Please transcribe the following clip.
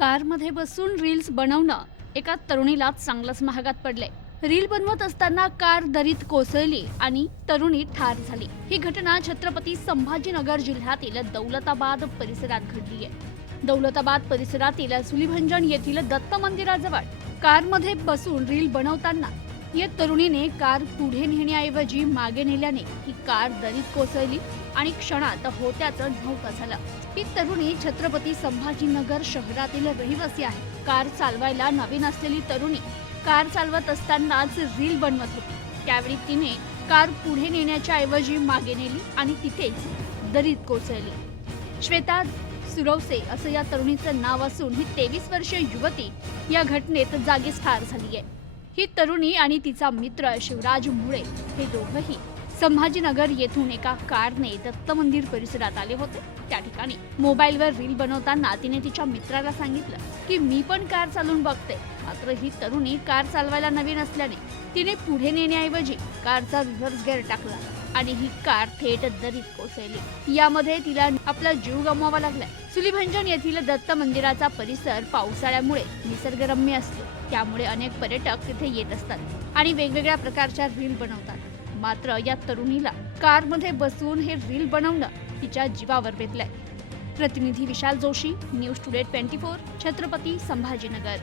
कारमध्ये बसून रील्स बनवणं एका तरुणीला चांगलंच महागात पडले रील बनवत असताना कार दरीत कोसळली आणि तरुणी ठार झाली. ही घटना छत्रपती संभाजीनगर जिल्ह्यातील दौलताबाद परिसरात घडली आहे दौलताबाद परिसरातील सुलिभंजन येथील दत्त मंदिराजवळ कारमध्ये बसून रील बनवताना या तरुणीने कार पुढे नेण्याऐवजी मागे नेल्याने ही कार दरीत कोसळली आणि क्षणात होत्याचं धोका झाला. ही तरुणी छत्रपती संभाजीनगर शहरातील रहिवासी आहे. कार चालवायला नवीन असलेली तरुणी कार चालवत असतानाच रील बनवत होती. त्यावेळी तिने कार पुढे नेण्याच्या ऐवजी मागे नेली आणि तिथेच दरीत कोसळली. श्वेता सुरवसे असं या तरुणीचं नाव असून ही तेवीस वर्षीय युवती या घटनेत जागीच ठार झाली आहे ही तरुणी आणि तिचा मित्र शिवराज मुळे हे दोघंही संभाजीनगर येथून एका कारने दत्त मंदिर परिसरात आले होते. त्या ठिकाणी मोबाईलवर रील बनवताना तिने तिच्या मित्राला सांगितलं की मी पण कार चालवून बघते. मात्र ही तरुणी कार चालवायला नवीन असल्याने तिने पुढे नेण्याऐवजी कारचा रिव्हर्स गेअर टाकला आणि ही कार थेट दरीत कोसळली. यामध्ये तिला आपला जीव गमवावा लागलाय सुलिभंजन येथील दत्त मंदिराचा परिसर पावसाळ्यामुळे निसर्गरम्य असतो. त्यामुळे अनेक पर्यटक तिथे येत असतात आणि वेगवेगळ्या प्रकारच्या रील बनवतात. मात्र या तरुणीला कारमध्ये बसून हे रील बनवणं तिच्या जीवावर बेतलंय. प्रतिनिधी Vishal Joshi news today twenty four Chhatrapati Sambhajinagar.